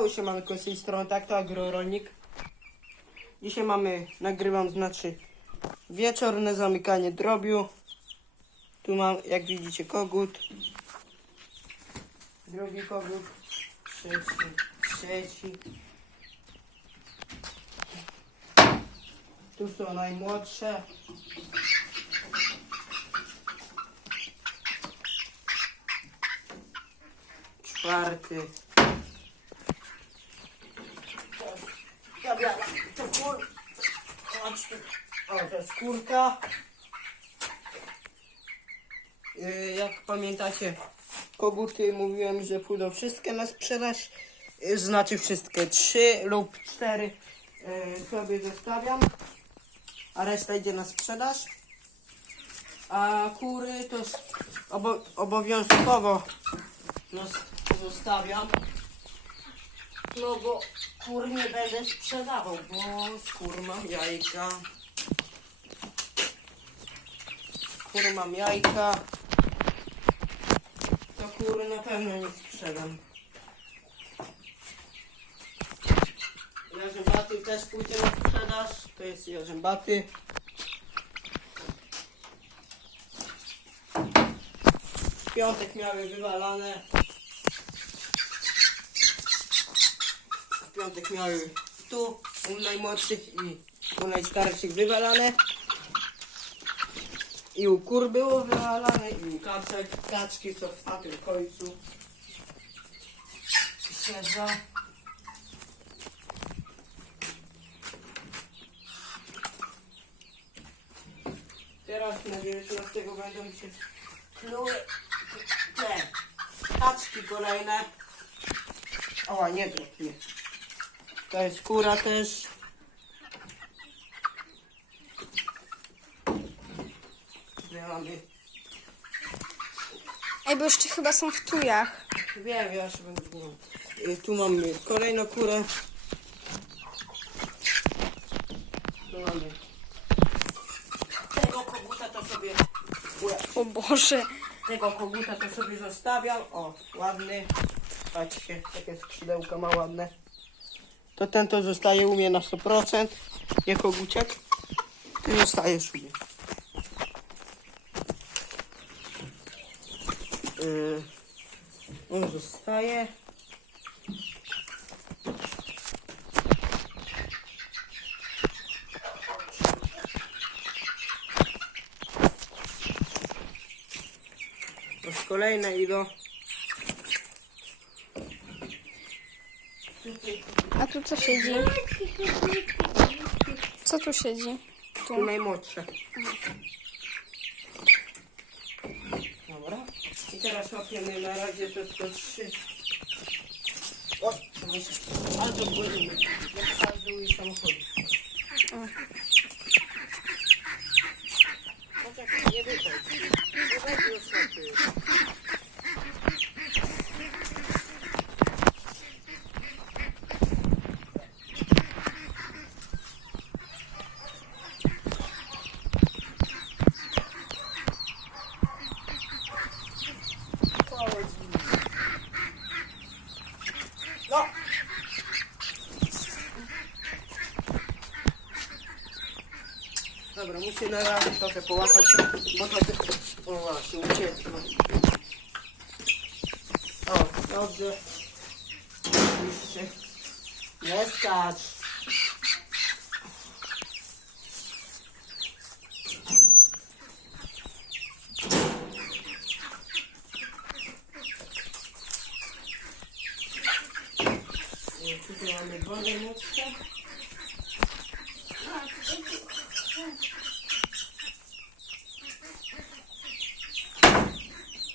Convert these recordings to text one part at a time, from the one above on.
kanału, siemanko z tej strony, tak to agrorolnik. Dzisiaj mamy, nagrywam, znaczy wieczorne zamykanie drobiu. Tu mam, jak widzicie, kogut. Drugi kogut. Trzeci, trzeci. Tu są najmłodsze. Czwarty. Dobra, to kur... Chodź tu. O, to jest kurka. Yy, Jak pamiętacie, koguty mówiłem, że pójdą wszystkie na sprzedaż. Yy, Znaczy wszystkie, trzy lub cztery yy, sobie zostawiam, a reszta idzie na sprzedaż. A kury to obowiązkowo zostawiam. No bo kur nie będę sprzedawał, bo skór mam jajka. Skór mam jajka. To kury na pewno nie sprzedam. Jarzębaty też pójdzie na sprzedaż. To jest jarzębaty. W piątek miały wywalane. Piątek miały tu u najmłodszych i u najstarszych wywalane. I u kur było wywalane i u kaczek. Kaczki co w tamtym końcu. Siedza. Teraz na 19 będą się pluły te kaczki kolejne. O, nie nie. To jest kura też. Nie mamy. Ej, bo jeszcze chyba są w tujach. Wiem, ja się będę zmieniał. Y, Tu mamy kolejną kurę. Tu mamy. Tego koguta to sobie. O Boże. Tego koguta to sobie zostawiam. O, ładny. Patrzcie, takie skrzydełka ma ładne. To ten to zostaje u mnie na 100%. Nie koguciek. Ty zostajesz u mnie. Yy, on zostaje. Kolejne idą. A tu co siedzi? Co tu siedzi? Tu najmłodsze. Dobra. I teraz łapiemy na razie tylko trzy. O, to myślę. Dobra, muszę na razie trochę połapać, bo trochę... O właśnie, uciekło. O, dobrze. Jeszcze. Nie skacz. Tutaj mamy wodę mocno.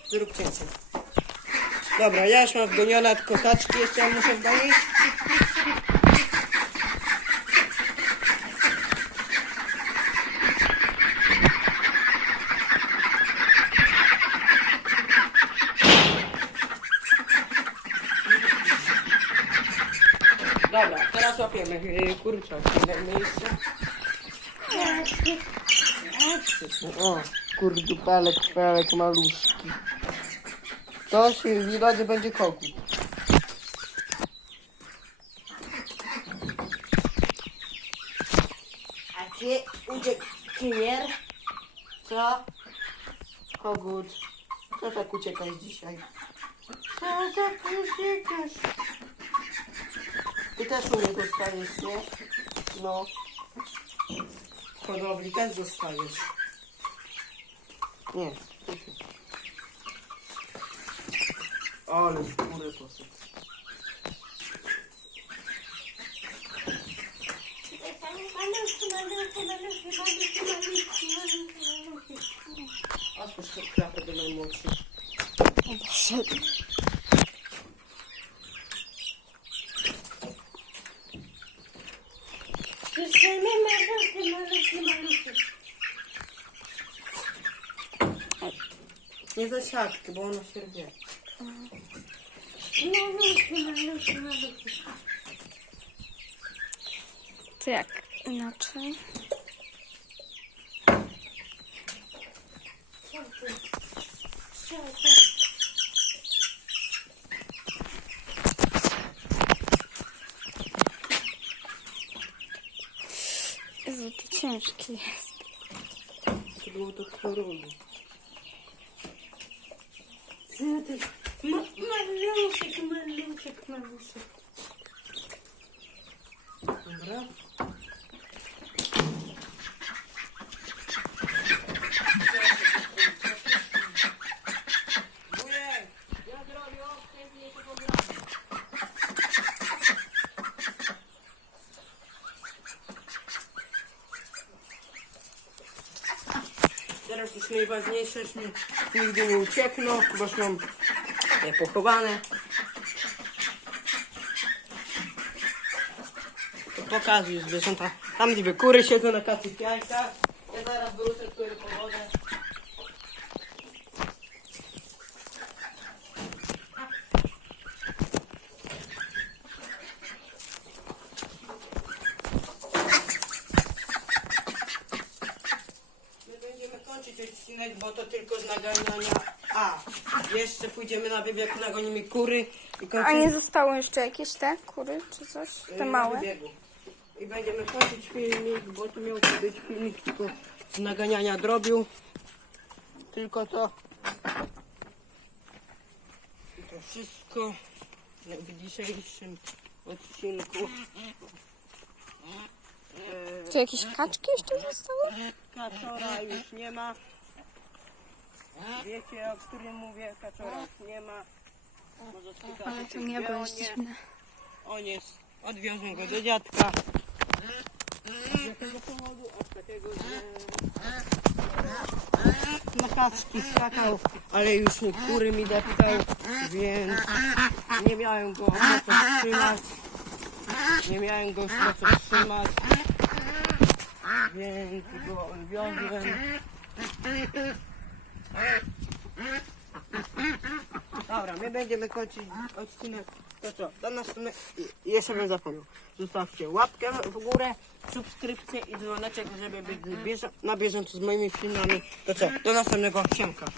Zrób cięcie. Dobra, ja już mam wgonione tylko kaczki, jeszcze ja muszę wgonić. Dobra, teraz łapiemy kurczak. Dajmy jeszcze. O, kurdupelek, pelek, maluszki. Coś w Nirodzie będzie kokut. A ty ucieknier? Co? Kogut. Co tak uciekasz dzisiaj? Co tak uciekasz? Ty też u mnie dostaniesz, nie? No. Hodowli też dostaniesz. Nie. Ale w górę poszedł. Otwórz klapę do najmłodszych. O Boże. Nie za siatkę, bo ona się rwie. To jak inaczej? Jezu, to ciężkie jest. To było to choroby. Co ty? Ma, maluszek, maluszek, maluszek. Dobra. Wujek, ja zrobię obcych, nie się pobrałem. Teraz już najważniejsze, już mi nigdy nie uciekną, bo je pochowane. To pokazuj zwierzęta. Tam gdzie kury siedzą na kacych jajkach. Ja zaraz wrócę po wodę. My będziemy kończyć odcinek, bo to tylko z naganiania. A, jeszcze pójdziemy na wybieg, nagonimy kury i A kończymy. nie zostało jeszcze jakieś te kury czy coś? Te na małe? wybiegu. I będziemy kończyć filmik, bo to miał być filmik tylko z naganiania drobiu. Tylko to. I to wszystko w dzisiejszym odcinku. Czy jakieś kaczki jeszcze zostały? Kaczora już nie ma. Wiecie, o którym mówię, kaczora nie ma. Może spytacie Ale to się, niebo gdzie on jest jest. dziwne. On jest, odwiozą go do dziadka. Z jakiego powodu? Od takiego, że na kaczki skakał, ale już nie kury mi deptał, więc nie miałem go na co trzymać. Nie miałem go już na co trzymać, więc go odwiozłem. Dobra, my będziemy kończyć odcinek. To co, do następnego. Jeszcze bym zapomniał. Zostawcie łapkę w górę, subskrypcję i dzwoneczek, żeby być na bieżąco z moimi filmami. To co, do następnego siemka.